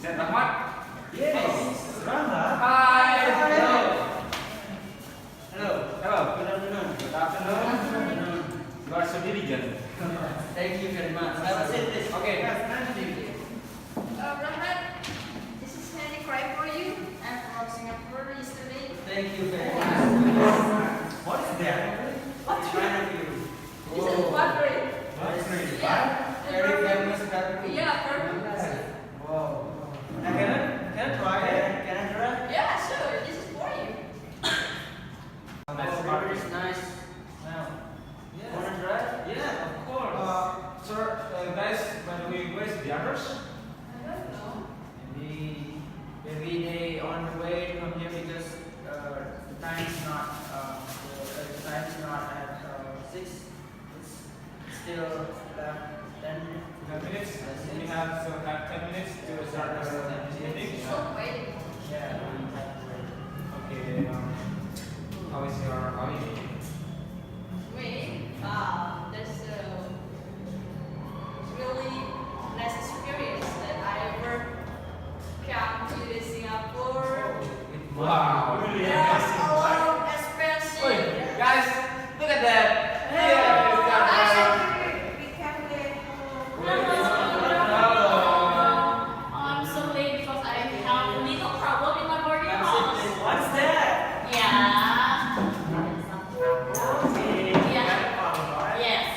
Is that Rahmat? Yes, Rahmat. Hi. Hello. Hello. Hello. Good afternoon. Good afternoon. You are so diligent. Thank you very much. Have a seat, please. Okay. Yes, nice to meet you. Rahmat, this is Handy Cry for you. I'm from Singapore yesterday. Thank you very much. What is that? What's In front of you. This is water. What is it? Yeah. Very famous country. Yeah, purple. Wow. Now, can I try it? Can I try? Yeah, sure. This is for you. Oh, water is nice. Now, Yes. wanna try? Yeah, of course. Sir, guys, by the way, where's the others? I don't know. Maybe they on the way from here because the time is not at 6. It's still left 10 minutes. 10 minutes. We have 10 minutes to start the meeting. So waiting. Yeah, we have to wait. Okay. How is your holiday? Wait. That's really nice experience that I ever come to the Singapore. Wow. Really There's amazing. a lot of expensive. Wait, guys, look at that. I'm so late because I have a little problem in my boarding house. What's that? Yeah. Okay. Yeah. Yes.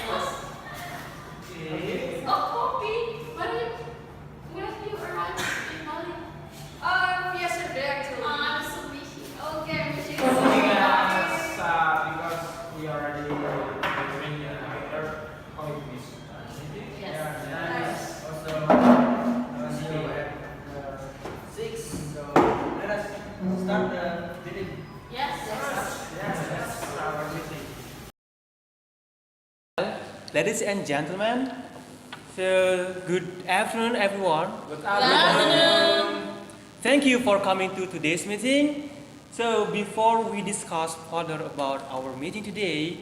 Okay. Oh, Popy, when you arrived in Bali? Yesterday actually. I'm so busy. Okay, Michi. Okay, guys, because we are already entering the holiday meeting. Yes. Nice. Also, see you at 6. So let us start the meeting. Yes. Yes, that's our meeting. Ladies and gentlemen, so good afternoon, everyone. Good afternoon. Thank you for coming to today's meeting. So before we discuss further about our meeting today,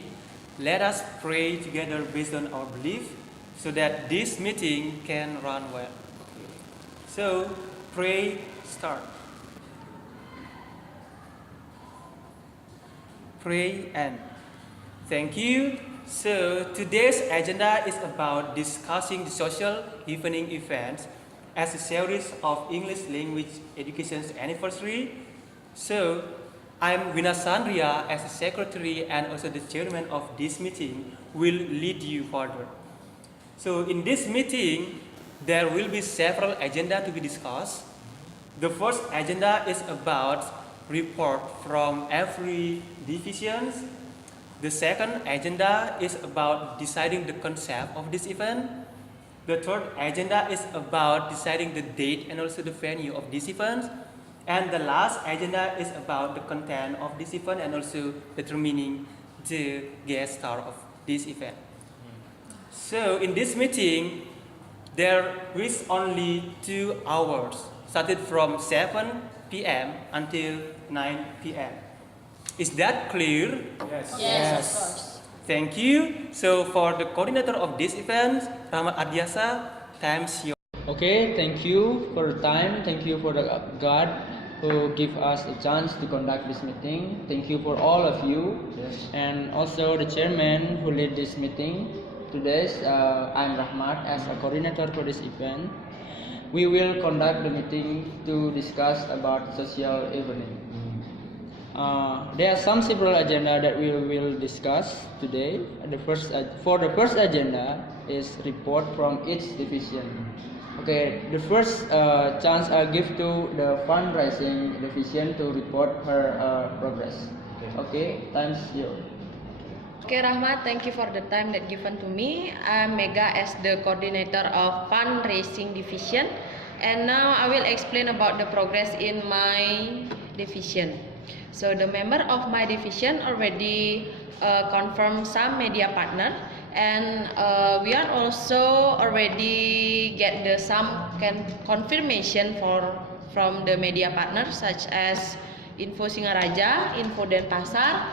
let us pray together based on our belief so that this meeting can run well. So pray, start. Pray and thank you. So today's agenda is about discussing the social evening events as a series of English language education's anniversary. So I'm Wina Sandria as a secretary and also the chairman of this meeting will lead you further. So in this meeting, there will be several agenda to be discussed. The first agenda is about report from every divisions. The second agenda is about deciding the concept of this event. The third agenda is about deciding the date and also the venue of this event. And the last agenda is about the content of this event and also determining the guest star of this event. So in this meeting, there is only 2 hours, started from 7 p.m. until 9 p.m. Is that clear? Yes. Yes, of course. Thank you. So for the coordinator of this event, Rahmat Ardiyasa, time's yours. Okay, thank you for the time. Thank you for the God who give us a chance to conduct this meeting. Thank you for all of you, and also the chairman who lead this meeting. Today, I'm Rahmat as a coordinator for this event. We will conduct the meeting to discuss about social evening. There are several agenda that we will discuss today. For the first agenda is report from each division. Okay, the first chance I give to the fundraising division to report her progress. Okay, time's yours. Okay, Rahmat, thank you for the time that given to me. I'm Mega as the coordinator of fundraising division, and now I will explain about the progress in my division. So the member of my division already confirmed some media partner, and we are also already get some confirmation from the media partners such as Info Singaraja, Info Denpasar,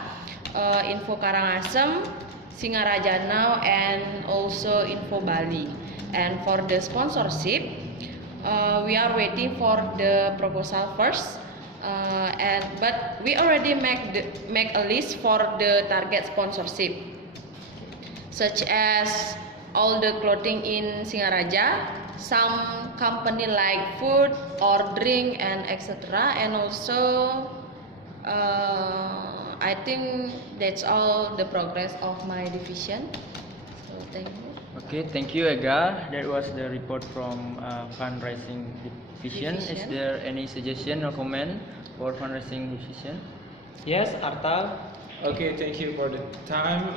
Info Karangasem, Singaraja Now, and also Info Bali. And for the sponsorship, We are waiting for the proposal first, but we already make a list for the target sponsorship, such as all the clothing in Singaraja, some company like food or drink and etc. And also, I think that's all the progress of my division. So thank you. Okay, thank you, Ega. That was the report from fundraising division. Is Division. there any suggestion or comment for fundraising division? Yes, Artha. Okay, thank you for the time.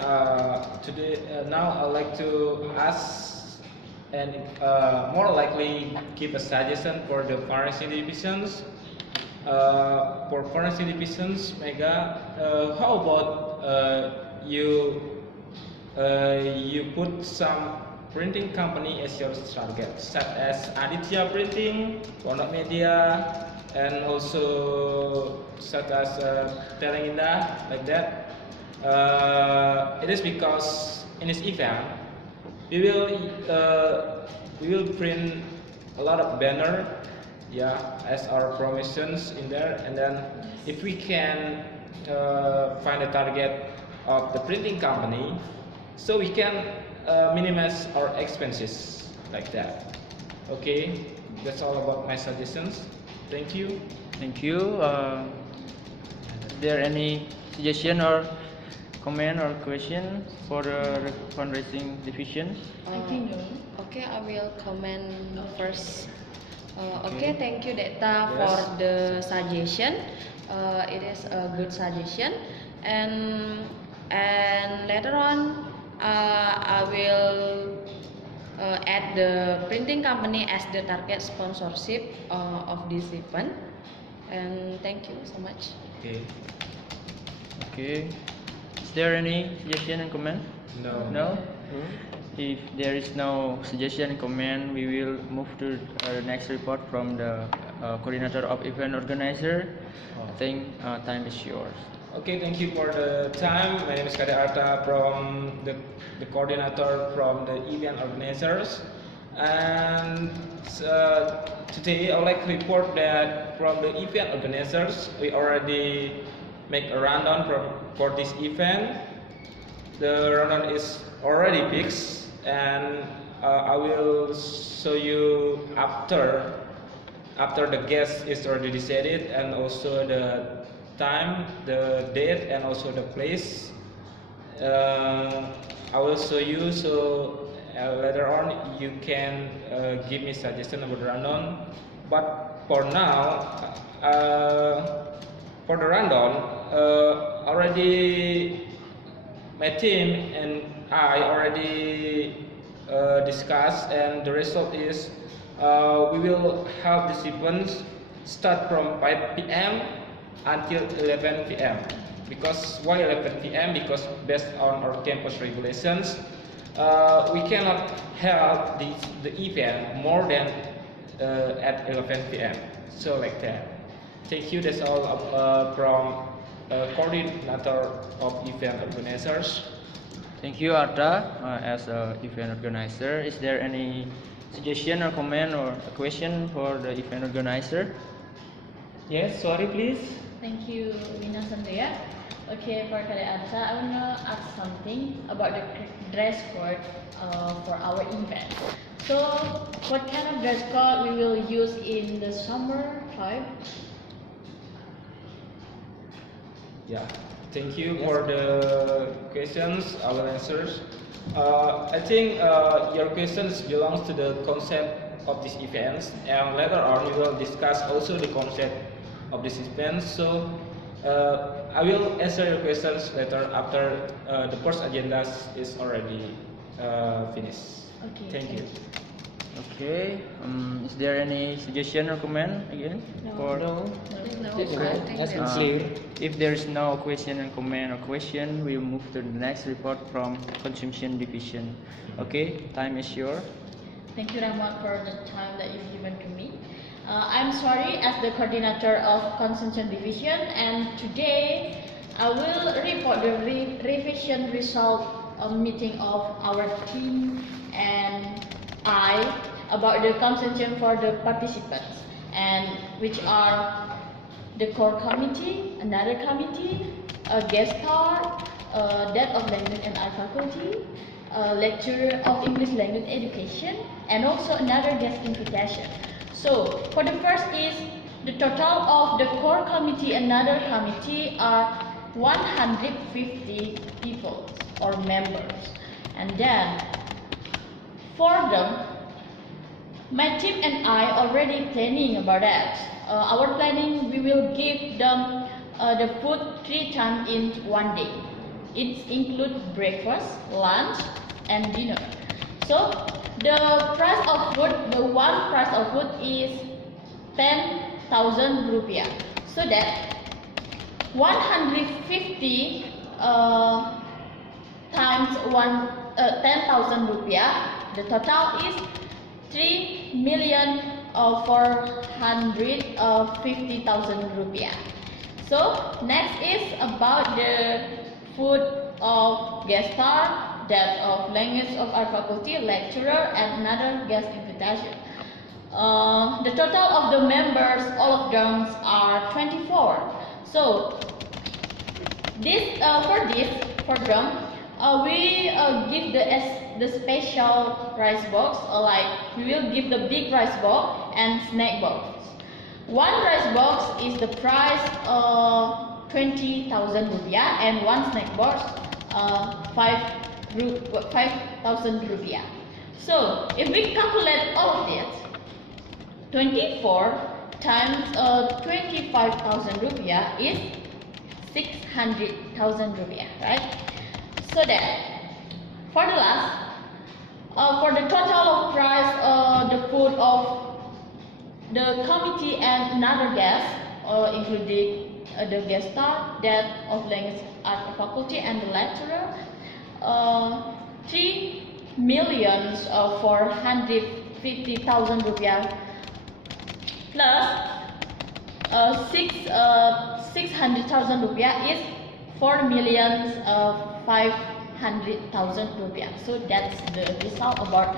Today, now I'd like to ask and more likely give a suggestion for the fundraising divisions. For fundraising divisions, Mega, how about you put some printing company as your target, such as Ardiyasa Printing, Pondok Media, and also such as Telenginda, like that. It is because in this event we will print a lot of banner, yeah, as our promotions in there, and then if we can find a target of the printing company, so we can minimize our expenses like that. Okay, that's all about my suggestions. Thank you. Thank you. Is there any suggestion or comment or question for the fundraising division? Okay, I will comment first. Okay. Okay, thank you, Deta, Yes. for the suggestion. It is a good suggestion, and later on, I will add the printing company as the target sponsorship of this event. And thank you so much. Okay. Okay. Is there any suggestion and comment? No. No? If there is no suggestion and comment, we will move to the next report from the coordinator of event organizer. I think time is yours. Okay, thank you for the time. My name is Kadek Artha from the coordinator from the event organizers. And today I would like to report that from the event organizers, we already make a rundown for this event. The rundown is already fixed, and I will show you after the guest is already decided, and also the time, the date, and also the place. I will show you, so later on you can give me suggestion about the rundown. But for now, for the rundown, already my team and I already discussed, and the result is we will have this event start from 5 p.m. until 11 p.m. Because why 11 p.m.? Because based on our campus regulations, we cannot have the event more than at 11 p.m. So like that. Thank you. That's all from coordinator of event organizers. Thank you, Artha, as an event organizer. Is there any suggestion or comment or a question for the event organizer? Yes, Suari, please. Thank you, Wina, Sandria. Okay, for Kadek Artha, I want to ask something about the dress code for our event. So, what kind of dress code we will use in the summer vibe? Yeah, thank you for the questions. I will answer. I think your questions belongs to the concept of these events, and later on we will discuss also the concept of this event. So I will answer your questions later after the first agenda is already finished. Okay. Thank you. Okay. Is there any suggestion or comment again? No. For No, Yes, I think has been that's clear. If there is no question and comment or question, we will move to the next report from consumption division. Okay, time is yours. Thank you, Rahmat, for the time that you've given to me. I'm Suari as the coordinator of consumption division, and today I will report the revision result of meeting of our team and I about the compensation for the participants, and which are the core committee, another committee, a guest star, that of language and art faculty, a lecturer of English language education, and also another guest invitation. So for the first is the total of the core committee and another committee are 150 people or members, and then for them, my team and I already planning about that. Our planning, we will give them the food 3 times in one day. It includes breakfast, lunch, and dinner. So the price of food, the one price of food is 10,000 rupiah. So that 150 times 10,000 rupiah, the total is 3,450,000 rupiah. So next is about the food of guest star, that of language of art faculty, lecturer, and another guest invitation. The total of the members, all of them are 24. So for them, we give the special rice box, like we will give the big rice box and snack box. One rice box is the price 20,000 rupiah, and one snack box 5,000 rupiah. So if we calculate all of that, 24 times 25,000 rupiah is 600,000 rupiah, right? So that for the last, for the total of price, the food of the committee and another guest, including the guest star, that of language art faculty, and the lecturer, 3,450,000 rupiah plus 600,000 rupiah is 4,500,000 rupiah. So that's the result about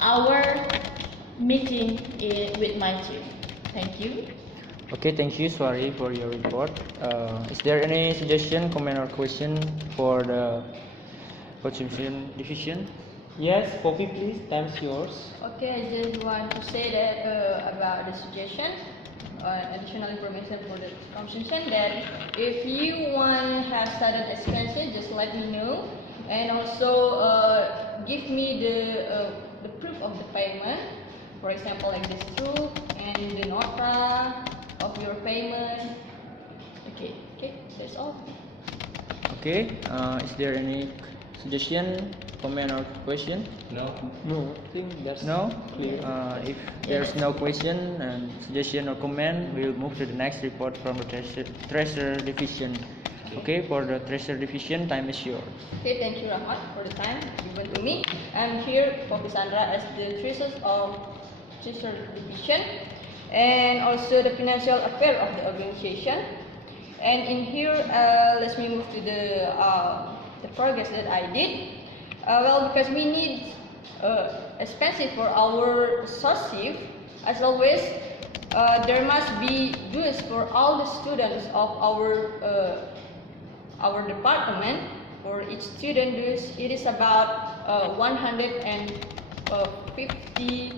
our meeting with my team. Thank you. Okay, thank you, Suari, for your report. Is there any suggestion, comment, or question for the consumption division? Yes, Popy, please. Time is yours. Okay, I just want to say that about the suggestion, additional information for the consumption, that if you want to have sudden expenses, just let me know, and also give me the proof of the payment. For example, like this too, and the nota of your payment. Okay, that's all. Okay, is there any suggestion, comment, or question? No. No, I think that's no. Clear. If there's no question and suggestion or comment, we'll move to the next report from the treasure division. Okay, for the treasure division, time is yours. Okay, thank you, Rahmat, for the time given to me. I'm here, Popy Sandra, as the treasurer of treasure division, and also the financial affair of the organization. And in here, let me move to the progress that I did. Well, because we need expensive for our source, as always, there must be dues for all the students of our department. For each student dues, it is about 150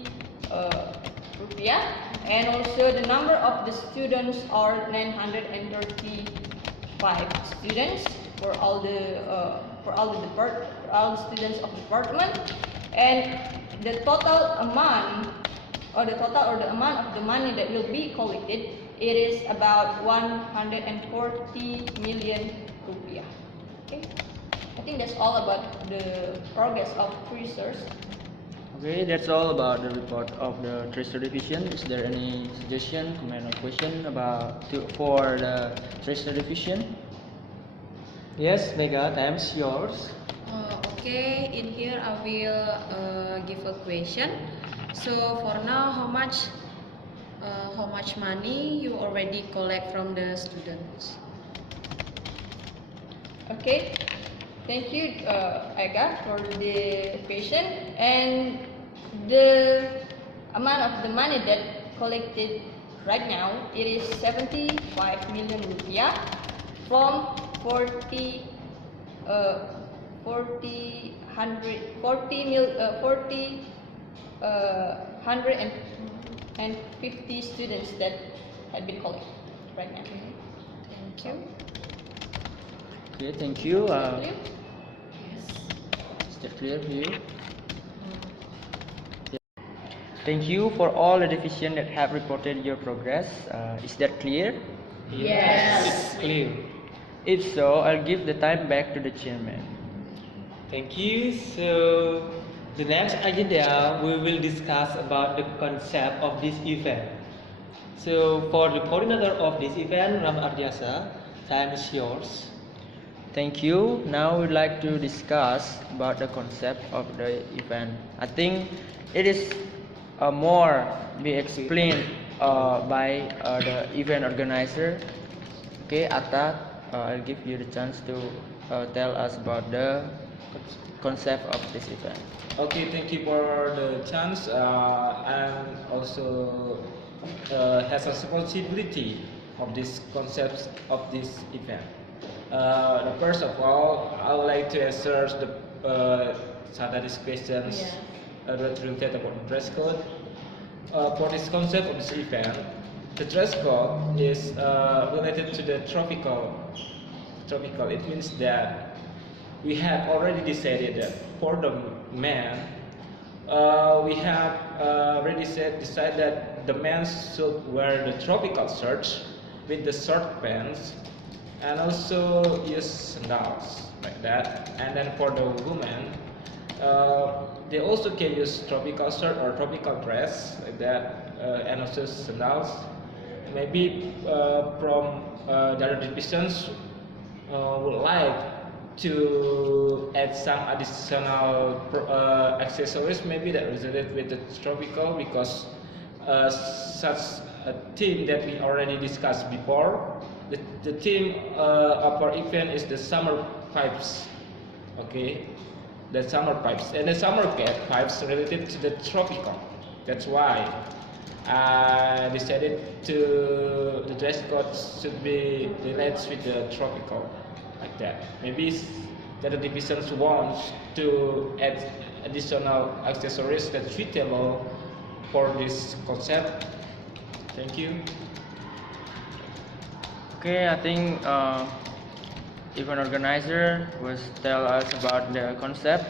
rupiah, and also the number of the students are 935 students for all the students of the department, and the total amount or the amount of the money that will be collected, it is about 140 million rupiah. Okay, I think that's all about the progress of research. Okay, that's all about the report of the treasure division. Is there any suggestion, comment, or question for the treasure division? Yes, Mega, time's yours. Okay, in here I will give a question. So for now, how much money you already collect from the students? Okay, thank you, Aga, for the question. And the amount of the money that collected right now, it is 75 million rupiah from 40 150 students that had been collected right now. Thank you. Okay, thank you. Clear? Is that clear for you? Thank you for all the divisions that have reported your progress. Is that clear? Yes. It's clear. If so, I'll give the time back to the chairman. Thank you. So the next agenda we will discuss about the concept of this event. So for the coordinator of this event, Ardiyasa, time is yours. Thank you. Now we'd like to discuss about the concept of the event. I think it is more be explained by the event organizer. Okay, Artha, I'll give you the chance to tell us about the concept of this event. Okay, thank you for the chance. And also has a responsibility of this concept of this event. First of all, I would like to answer the Sandra's questions related about the dress code. For this concept of this event, the dress code is related to the tropical. It means that we have already decided that for the men, we have already decided that the men should wear the tropical shirts with the short pants and also use sandals like that. And then for the women, they also can use tropical shirt or tropical dress like that, and also sandals. Maybe from the other divisions would like to add some additional accessories, maybe that related with the tropical, because such a theme that we already discussed before. The theme of our event is the summer pipes. Okay, the summer pipes, and the summer pipes related to the tropical. That's why I decided to the dress code should be related with the tropical, like that. Maybe the other divisions wants to add additional accessories that's suitable for this concept. Thank you. Okay, I think event organizer will tell us about the concept.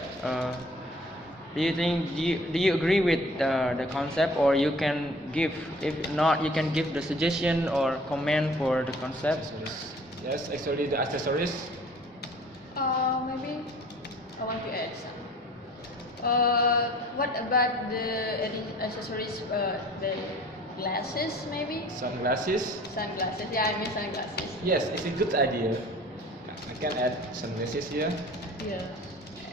Do you agree with the concept, or you can give, if not, you can give the suggestion or comment for the concept? Yes, actually the accessories. Maybe I want to add some. What about the accessories? The glasses, maybe? Sunglasses. Sunglasses. Yeah, I mean sunglasses. Yes, it's a good idea. I can add sunglasses here. Yeah.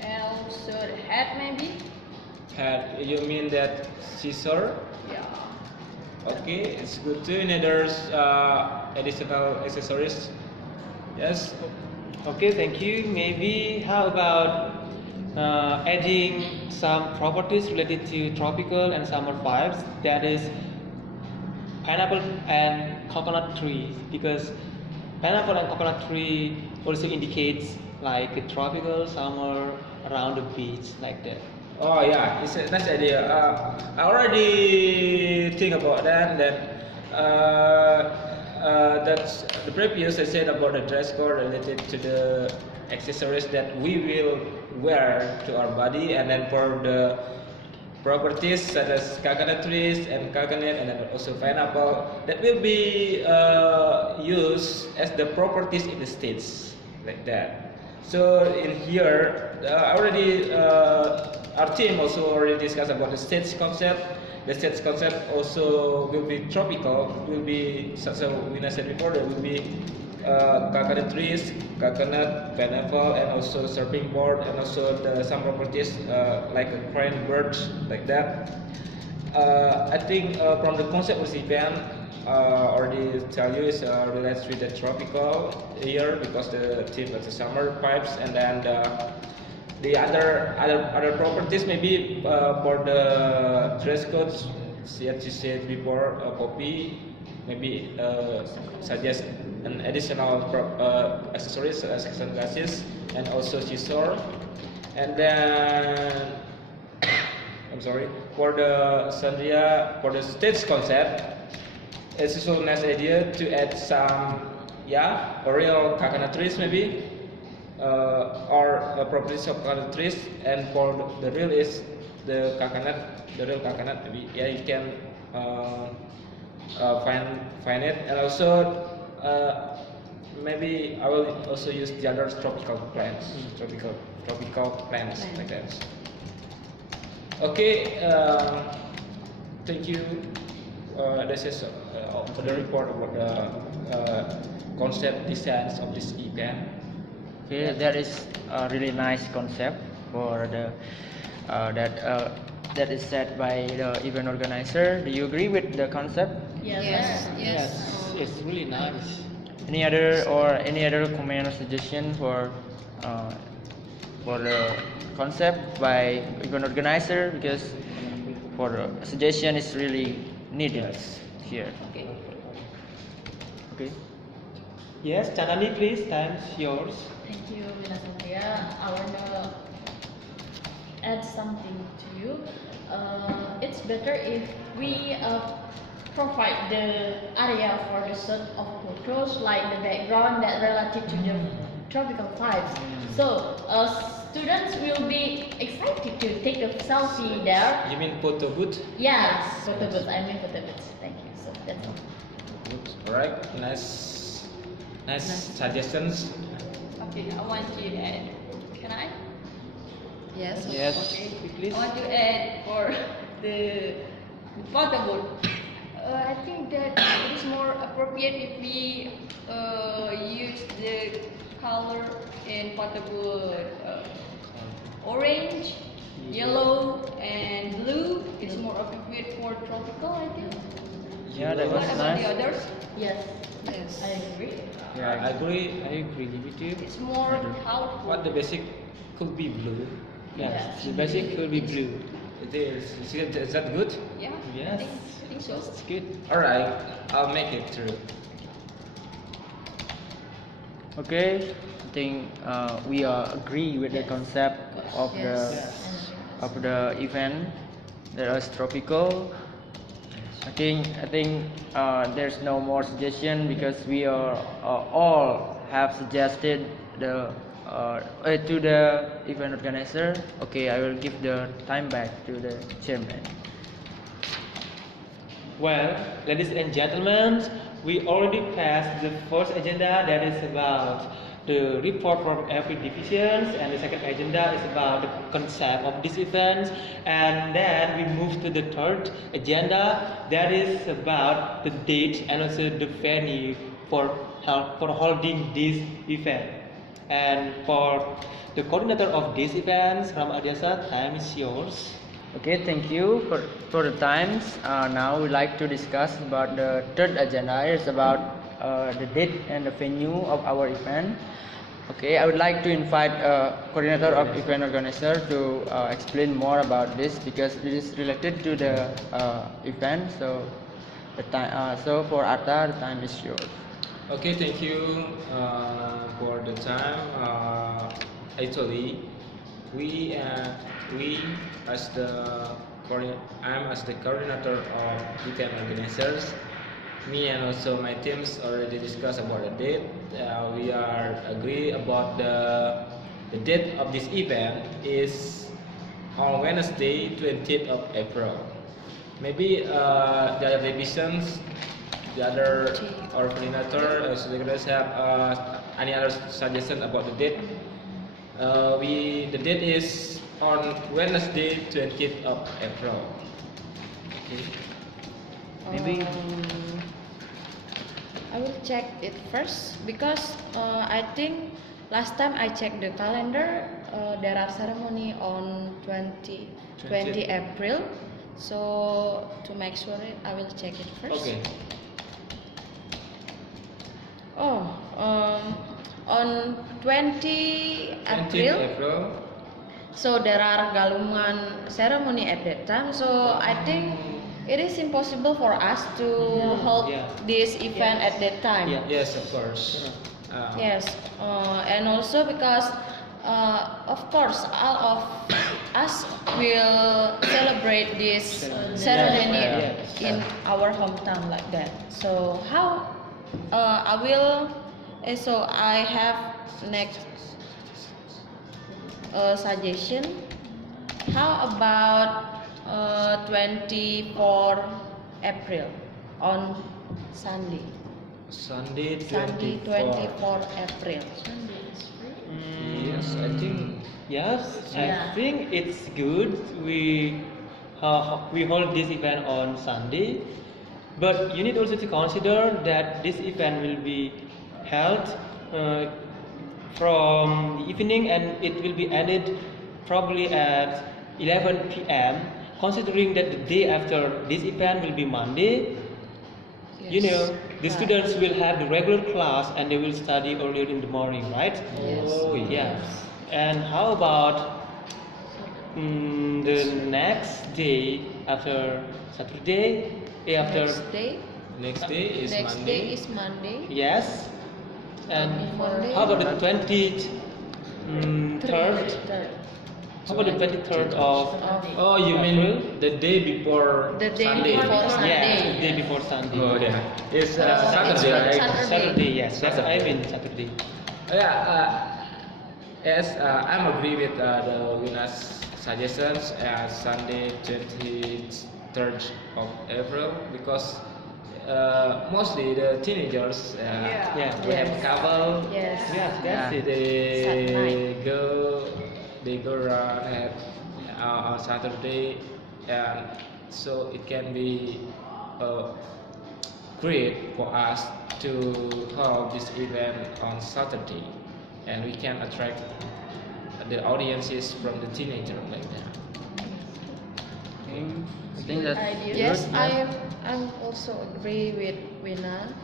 And also the hat, maybe? Hat, you mean that scissor? Yeah. Okay, it's good too. And there's additional accessories. Yes. Okay, thank you. Maybe how about adding some properties related to tropical and summer vibes, that is pineapple and coconut tree, because pineapple and coconut tree also indicates like a tropical summer around the beach, like that. Oh yeah, it's a nice idea. I already think about that. That's the previous I said about the dress code related to the accessories that we will wear to our body, and then for the properties such as coconut trees and coconut, and then also pineapple, that will be used as the properties in the states, like that. So in here, our team also already discussed about the states concept. The states concept also will be tropical, will be, such as Wina said before, there will be coconut trees, coconut, pineapple, and also surfing board, and also some properties like a crane birds, like that. I think from the concept of the event, already tell you is related with the tropical here, because the theme is the summer pipes, and then the other properties maybe for the dress codes she said before, Popy maybe suggest an additional accessories such as sunglasses and also scissor. And then I'm sorry, for the Sandria, for the stage concept, it's also a nice idea to add some real coconut trees maybe, or properties of coconut trees. And for the real is the real coconut maybe. Yeah, you can find it. And also maybe I will also use the other tropical plants, tropical plants like that. Okay, thank you. This is for the report about the concept designs of this event. Okay, that is a really nice concept for the that is set by the event organizer. Do you agree with the concept? Yes. It's really nice. Any other comment or suggestion for the concept by event organizer? Because for the suggestion is really needed here. Okay. Yes, Chanani, please. Time's yours. Thank you, Wina Sandria. I wanna add something to you. It's better if we provide the area for the set of photos, like the background that related to the tropical vibes. So students will be excited to take a selfie there. You mean photo booth? Yes, photo booth. I mean photo booth. Thank you. So that's all. Alright, nice suggestions. Okay, I want to add. Can I? Yes. Okay. Please. I want to add for the photo booth. I think that it is more appropriate if we use the color in photo booth orange, yellow, and blue. It's more appropriate for tropical, I think. Yeah, that was What about nice. the others? Yes, Yes. I agree. Yeah, I agree. I agree with you. It's more colorful. What the basic could be blue. Yes, the basic will be blue. It is. Is that good? Yeah. Yes. I think so. It's good. Alright, I'll make it through. Okay, I think we agree with the concept of the event that is tropical. I think there's no more suggestion because we are all have suggested the to the event organizer. Okay, I will give the time back to the chairman. Well, ladies and gentlemen, we already passed the first agenda, that is about the report from every division, and the second agenda is about the concept of this event, and then we move to the third agenda, that is about the date and also the venue for holding this event. And for the coordinator of this event, Ardiyasa, time is yours. Okay, thank you for the times. Now we'd like to discuss about the third agenda. It's about the date and the venue of our event. Okay, I would like to invite coordinator of event organizer to explain more about this because it is related to the event. So the time. So for Artha, the time is yours. Okay, thank you for the time. Actually, I'm as the coordinator of event organizers. Me and also my teams already discussed about the date. We are agree about the date of this event is on Wednesday, 20th of April. Maybe the other divisions, the other coordinator, so they guys have any other suggestion about the date? The date is on Wednesday, 20th of April. Okay. Maybe. I will check it first because I think last time I checked the calendar, there are ceremony on 20 April. So to make sure I will check it first. Okay. On 20 April. So there are galungan ceremony at that time. So I think it is impossible for us to hold Yeah. this event at that time. Yeah. Yes, of course. Yes, and also because of course all of us will celebrate this ceremony in our hometown like that. So how I will. So I have next suggestion. How about 24 April on Sunday? Sunday, Sunday 24 April. Yes, I think. Yes, Yeah. I think it's good. We hold this event on Sunday, but you need also to consider that this event will be held from the evening and it will be ended probably at 11 p.m. Considering that the day after this event will be Monday, you know, the students will have the regular class and they will study earlier in the morning, right? Yes. Oh, Yeah. And how about the next day after Saturday? After Next day. Next day is Next Monday. day is Monday. yes. And Monday. how about the 23rd? How about the 23rd of Oh, you mean the day before The day Sunday? before Sunday. yes, the day before Sunday. Oh yeah, it's It's Saturday, right? Saturday. Saturday, yes. That's I Saturday. mean Saturday. Yeah, yes, I'm agree with the Wina's suggestions as Sunday 23rd of April because mostly the teenagers Yeah. we have couple. Yes. Yes, that's it. They go around at, on Saturday, and so it can be great for us to hold this event on Saturday, and we can attract the audiences from the teenager like that. I think that's Yes, good. I'm also agree with Wina.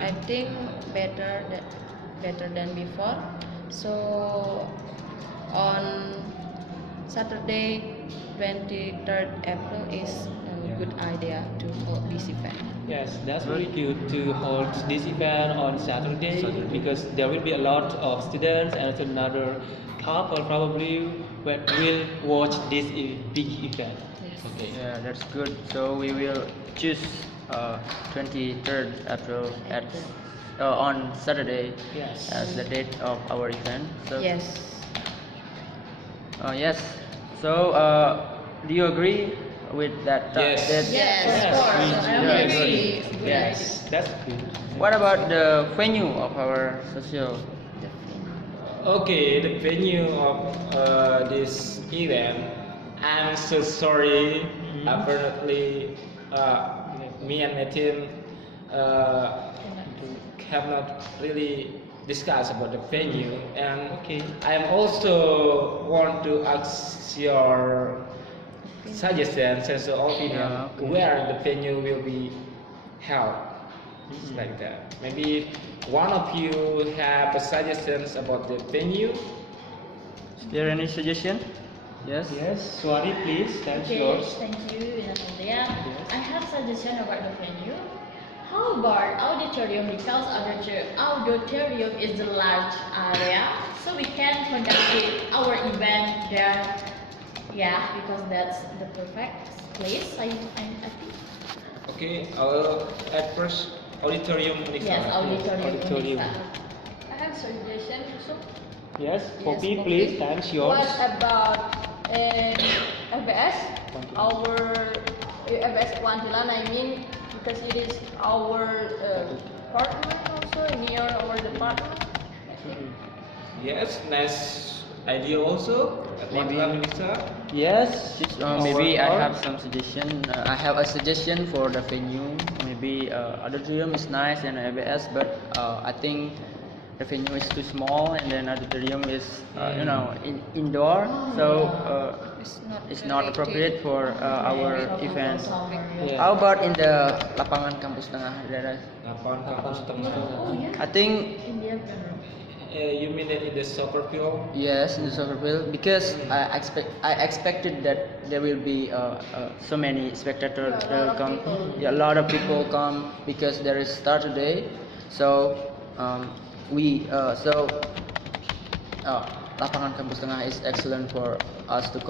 I think better than before. So on Saturday 23rd April is a good idea to hold this event. Yes, that's very good to hold this event on Saturday because there will be a lot of students and also another couple probably will watch this big event. Okay. Yeah, that's good. So we will choose 23rd April at on Saturday Yes. as the date of our event. So Yes. Yes. So do you agree with that? Yes. That- Yes, Yes, of course. we- I yeah, agree. Yes, that's good. What about the venue of our social? Okay, the venue of this event. I'm so sorry. Apparently, me and my team have not really discussed about the venue, and Okay. I am also want to ask your suggestions and so opinion Yeah, okay. where the venue will be held. It's like that. Maybe one of you have suggestions about the venue. Is there any suggestion? Yes. Yes, Suari, please, that's Okay, yours. thank you, Sandria. I have suggestion about the venue. How about auditorium? Because auditorium is a large area, so we can conduct our event there. Yeah, because that's the perfect place. I think. Okay, at first auditorium next Yes, time. auditorium. Auditorium. I have suggestion also. Yes, Popy, Popy. please, time's yours. What about FBS? Our FBS Kuantilan, I mean, because it is our apartment also near our department. Yes, nice idea also. Maybe. Lisa. Yes. Maybe I Our- have some suggestion. I have a suggestion for the venue. Maybe auditorium is nice and ABS, but I think the venue is too small, and then auditorium is indoor, so it's not appropriate for our event. Yeah. How about in the lapangan kampus tengah daerah? Lapangan kampus tengah. Oh yeah. I think In the afternoon. You mean that in the soccer field? Yes, in the soccer field because I expected that there will be so many spectators will come. Yeah, a lot of people come because there is start today. So we lapangan kampus tengah is excellent for us to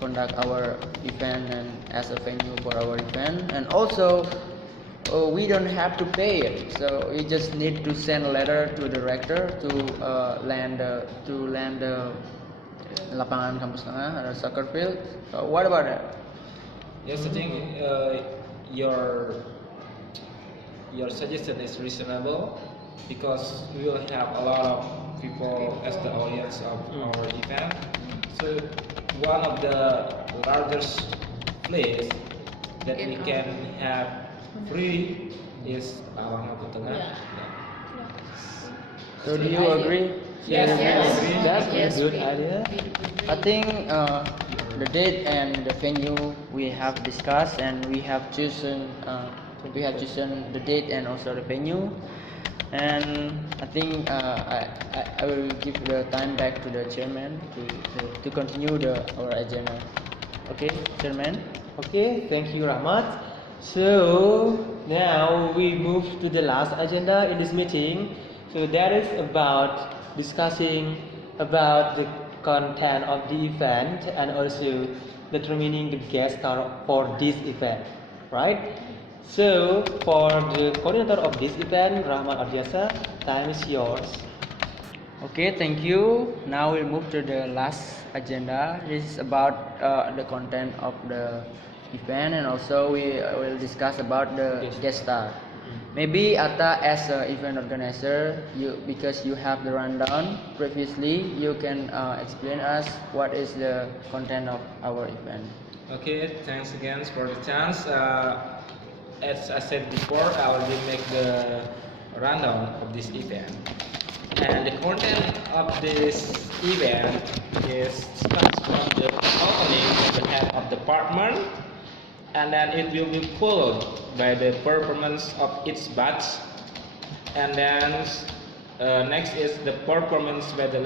conduct our event and as a venue for our event, and also we don't have to pay it, so we just need to send a letter to the rector to land the lapangan kampus tengah or soccer field. So what about that? Yes, I think your suggestion is reasonable because we will have a lot of people as the audience of our event. So one of the largest place that we can have free is Lapangan Kampus Tengah. Yeah. So do you agree? Yes, Yes. That's Yes, a good we- idea. I think the date and the venue we have discussed and we have chosen the date and also the venue, and I think I will give the time back to the chairman to continue our agenda. Okay, chairman. Okay, thank you, Rahmat. So now we move to the last agenda in this meeting. So that is about discussing about the content of the event and also determining the guest star for this event, right? So for the coordinator of this event, Rahmat Ardiyasa, time is yours. Okay, thank you. Now we'll move to the last agenda. This is about the content of the event, and also we will discuss about the guest star. Maybe Artha, as an event organizer, because you have the rundown previously, you can explain us what is the content of our event. Okay, thanks again for the chance. As I said before, I already make the rundown of this event. And the content of this event is starts from the opening of the head of the department, and then it will be followed by the performance of each batch, and then next is the performance by the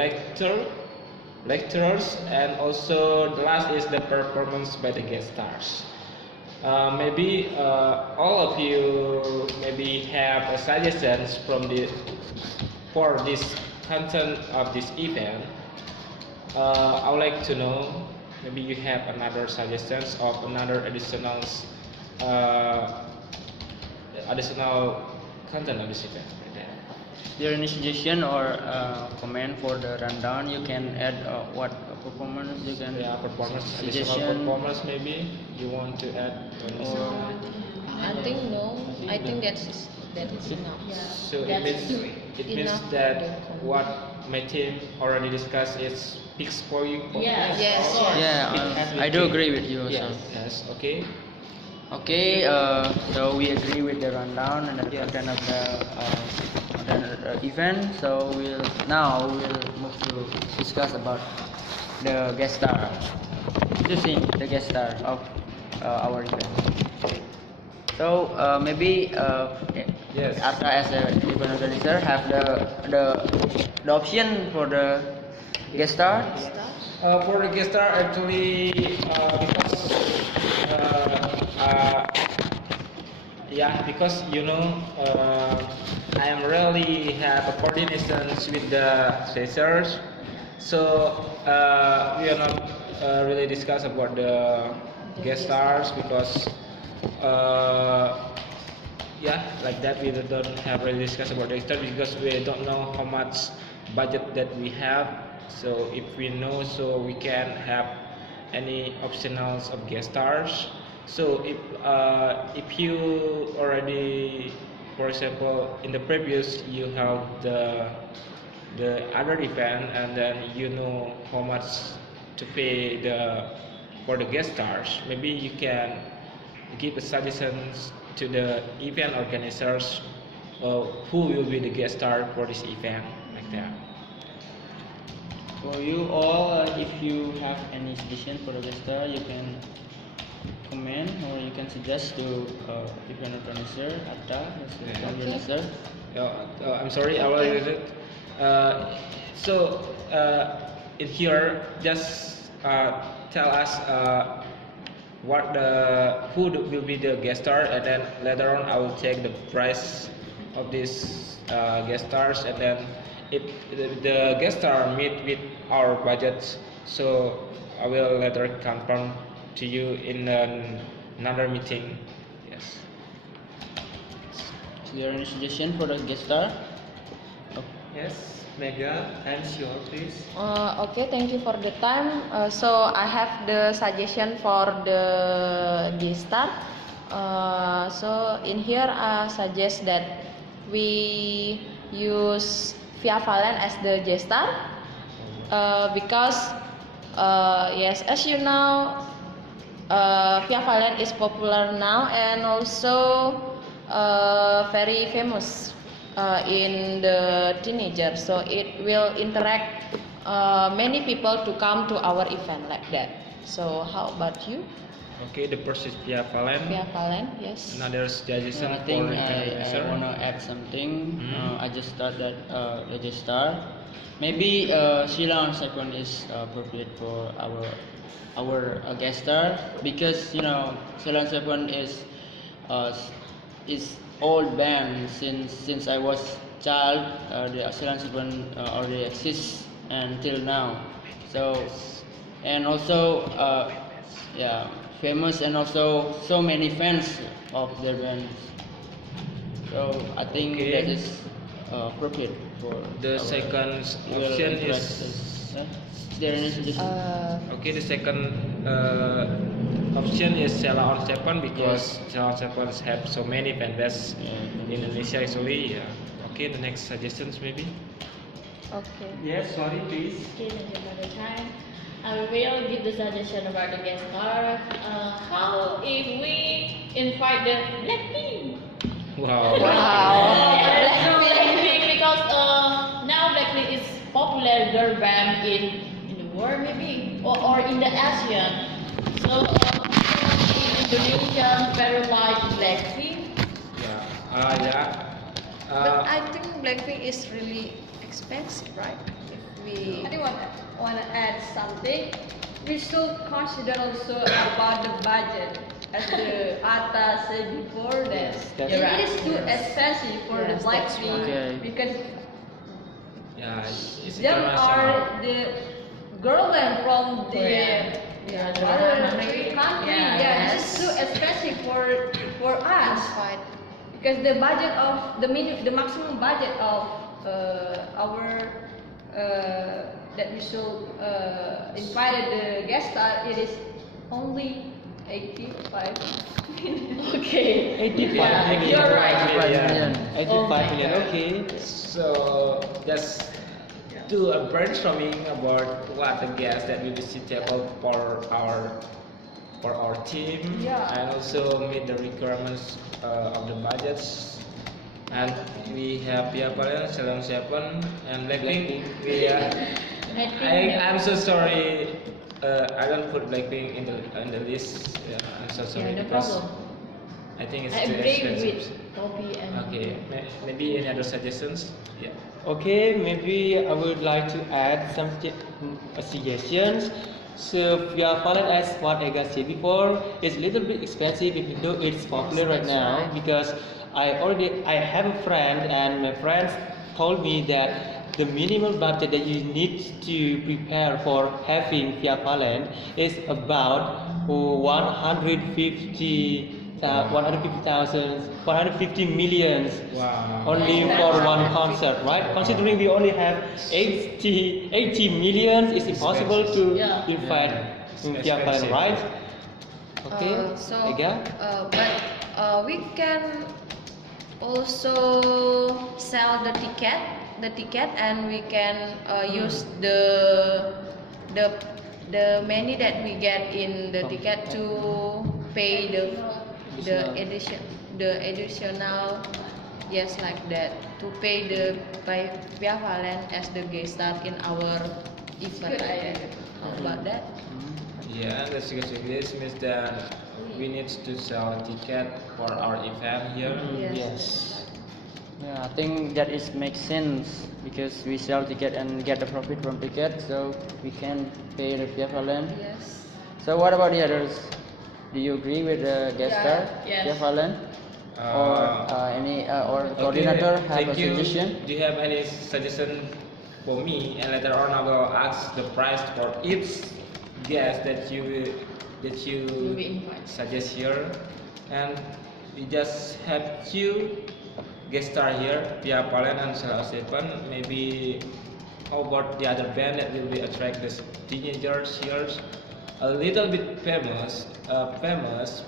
lecturers, and also the last is the performance by the guest stars. Maybe all of you maybe have suggestions for this content of this event. I would like to know, maybe you have another suggestions of another additional content of this event. Is there any suggestion or comment for the rundown? You can add what performance you can. Yeah, performance, additional Suggestion. performance maybe you want to add. I think no. I think that is enough. Yeah. So it That's means enough that for the content. what my team already discussed is fixed for you. Yeah. Yes. of course. Yeah, I do agree with you. Yes. Yes. Okay. Okay, so we agree with the rundown and the content of the event. So we'll move to discuss about the guest star. Choosing the guest star of our event. So maybe Yes. Artha as a event organizer have the option for the guest star. For the guest star, actually, because because I am really have a coordination with the sessions, so we are not really discuss about the guest stars because like that we don't have really discuss about the guest stars because we don't know how much budget that we have. So if we know, so we can have any optionals of guest stars. So if you already, for example, in the previous you have the other event, and then you know how much to pay for the guest stars, maybe you can give suggestions to the event organizers who will be the guest star for this event, like that. For you all, if you have any suggestion for the guest star, you can comment or you can suggest to event organizer Artha, as the event organizer. I'm sorry, I will So in here, just tell us who will be the guest star, and then later on I will check the price of these guest stars, and then if the guest star meet with our budget, so I will later confirm to you in another meeting. Yes. Is there any suggestion for the guest star? Yes, Mega and Sure, please. Okay, thank you for the time. So I have the suggestion for the guest star. So in here I suggest that we use Via Valen as the guest star because yes, as you know, Via Valen is popular now and also very famous in the teenager, so it will interact many people to come to our event like that. So how about you? Okay, the first is Via Valen. Via Valen, yes. Another suggestion I think for I want to add something. I just thought that register. Maybe Sheila second is appropriate for our guest star because Sheila second is old band since I was child. The Sheila second already exists until now. So and also yeah, famous and also so many fans of their bands. So I think that is appropriate for the second option is. Is there any suggestion? Okay, the second option is Sheila on Seven because Sheila on Seven have so many fan bases in Indonesia actually. Yeah. Okay, the next suggestions maybe. Okay. Yes, sorry, please. Okay, thank you for the time. I will give the suggestion about the guest star. How if we invite the Blackpink? Wow. Blackpink because now Blackpink is popular girl band in the world maybe or in the ASEAN. So in Indonesia very like Blackpink. Yeah. Yeah. But I think Blackpink is really expensive, right? If we, I want to add something. We should consider also about the budget, as the Artha said before. That it is too expensive for the Blackpink because It's them international. are the girl band from the other country. Yeah, this is too expensive for us. Because the budget of the maximum budget of our that we should invite the guest star, it is only 85. Okay. 85 million. You're right. 85 million. Okay. So just do a brainstorming about what the guests that will be suitable for our team, and also meet the requirements of the budgets. And we have Via Valen, Sheila on Seven, and Blackpink. I'm so sorry. I don't put Blackpink in the list. Yeah, I'm so sorry No because problem. I think it's I too agree expensive. with Popy and Okay, maybe any other suggestions? Yeah. Okay, maybe I would like to add some suggestions. So Via Valen, as what Ega said before, is a little bit expensive even though it's popular right now because I have a friend and my friends told me that the minimum budget that you need to prepare for having Via Valen is about 150 millions only for one concert, right? Considering we only have 80 millions, it's impossible to invite Via Valen, right? Okay, Ega? But we can also sell the ticket, and we can use the money that we get in the ticket to pay the additional, yes, like that, to pay the Via Valen as the guest star in our event. How about that? Yeah, that's because this means that we need to sell a ticket for our event here. Yes. Yes. I think that is makes sense because we sell ticket and get the profit from ticket, so we can pay the Pia Valen. Yes. So what about the others? Do you agree with the guest Yeah. star, Yes. Pia Valen? Or coordinator have a thank you. suggestion? Do you have any suggestion for me? And later on, I will ask the price for each guest that you Will be invited. suggest here. And we just have two guest star here, Pia Palen and Salah Seven. Maybe how about the other band that will be attract the teenagers here? A little bit famous,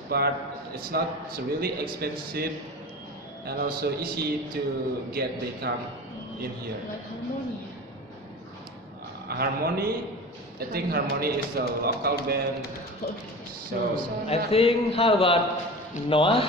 but it's not so really expensive and also easy to get. They come in here. Like harmony. Harmony, I think Harmony is a local band. So I think how about Noah?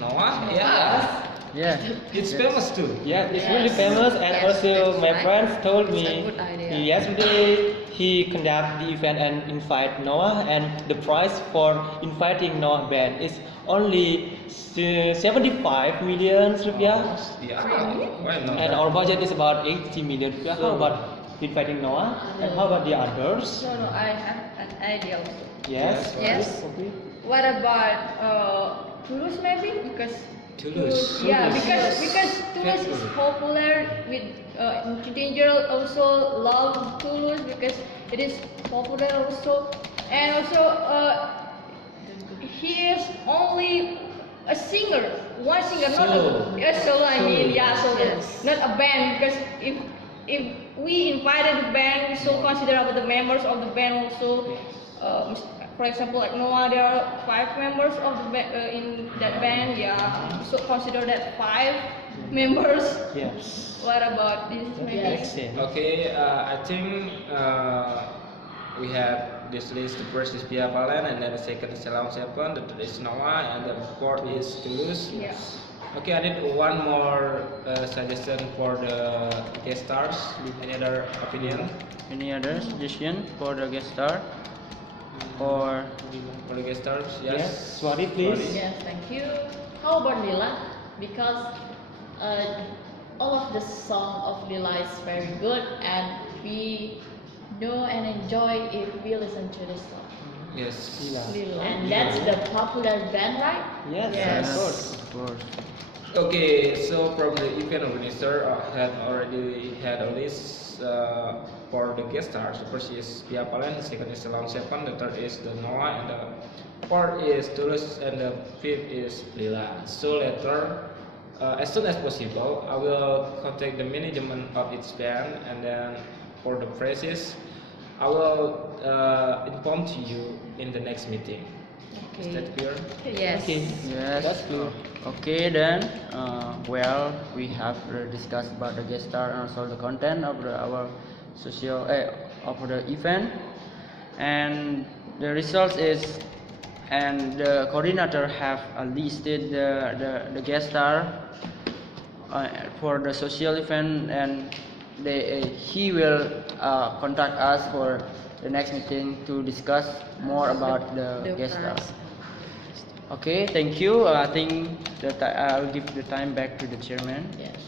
Noah, yeah, Yeah. it's famous too. Yeah, it's really famous, and Yes, also that's my right. friends told It's a me good idea. yesterday he conduct the event and invite Noah, and the price for inviting Noah band is only 75 million rupiah, Yeah, why not? and our budget is about 80 million rupiah. How about inviting Noah, and how about the others? No, I have an idea also. Yes. Yes. Okay. What about Toulouse maybe? Because Toulouse. yeah, Toulouse. because Toulouse is popular with teenagers also love Toulouse because it is popular also, and also he is only a singer, one singer, not Solo. a yes, solo. I mean, yeah, solo, Yes. not a band. Because if we invited the band, we should consider about the members of the band also. For example, like Noah, there are 5 members of the in that band. Yeah, so consider that 5 members. Yes. What about this? Maybe? Makes sense. Okay, I think we have this list. The first is Pia Valen, and then the second is Salam Seven, the third is Noah, and the fourth is Toulouse. Yeah. Okay, I need one more suggestion for the guest stars. Any other opinion Any other suggestion for the guest star? Or for the guest stars? Yes. Suari, please. Yes, thank you. How about Lila? Because all of the song of Lila is very good, and we know and enjoy if we listen to the song. Yes. Lila. And that's the popular band, right? Yes. Yes. Of course. of course. Okay, so from the event organizer had already had a list for the guest stars. The first is Pia Palen, the second is Salam Seven, the third is the Noah, and the fourth is Toulouse, and the fifth is Lila. So later, as soon as possible, I will contact the management of each band, and then for the prices, I will inform to you in the next meeting. Is that clear? Yes. Okay. Yes. That's good. Okay then. Well, we have discussed about the guest star and also the content of our social of the event, and the results is, and the coordinator have listed the guest star for the social event, and he will contact us for the next meeting to discuss more about the guest star. price. Okay, thank you. I think that I'll give the time back to the chairman. Yes.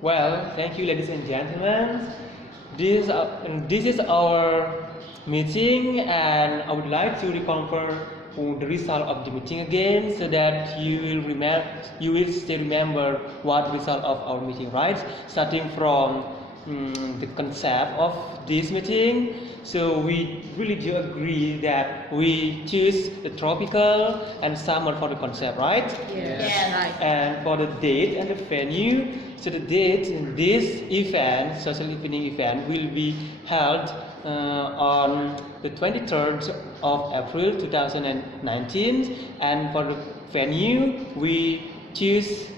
Well, thank you, ladies and gentlemen. This is our meeting, and I would like to reconfirm the result of the meeting again, so that you will still remember what result of our meeting, right? Starting from the concept of this meeting. So we really do agree that we choose the tropical and summer for the concept, right? Yes. Yes. And for the date and the venue, so the date in this event, social evening event, will be held on the 23rd of April 2019, and for the venue, we choose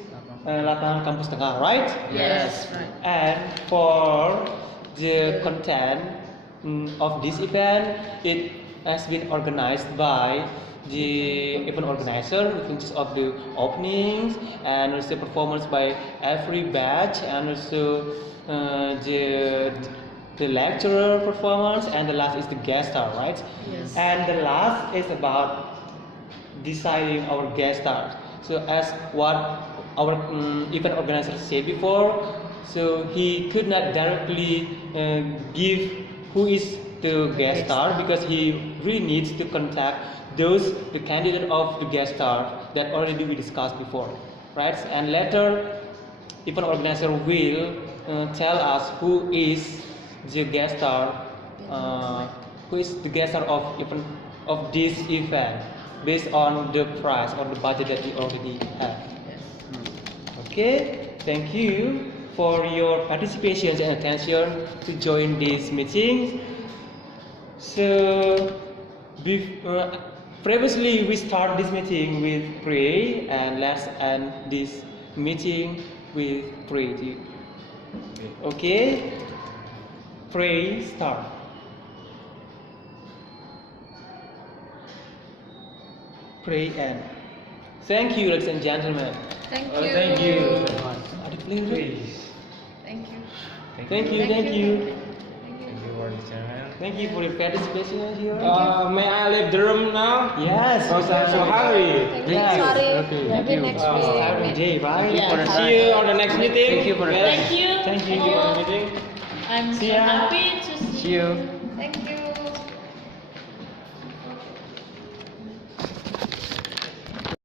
Lapangan Kampus Tengah, right? Yes. Right. And for the content of this event, it has been organized by the event organizer, which consists of the openings and also performance by every batch, and also the lecturer performance, and the last is the guest star, right? Yes. And the last is about deciding our guest stars. So as what our event organizer said before, so he could not directly give who is the guest star because he really needs to contact the candidate of the guest star that already we discussed before, right? And later, event organizer will tell us who is the guest star, of this event based on the price or the budget that we already have. Okay, thank you for your participation and attention to join this meeting. So, previously we start this meeting with pray, and let's end this meeting with pray. Okay, pray, start. Pray and thank you, ladies and gentlemen. Thank you. Thank you. Are the players? Thank you. Thank you, thank you. Thank you for the chairman. Thank you for your participation here. May I leave the room now? Yes. Because I'm so hungry. Thank you. Yes. Sorry. Okay. Maybe next Start the week. day, bye. Yeah. See you on the next meeting. Thank you for the Yes. Thank you. Thank you. See you on the meeting. I'm so See ya. happy to see See you.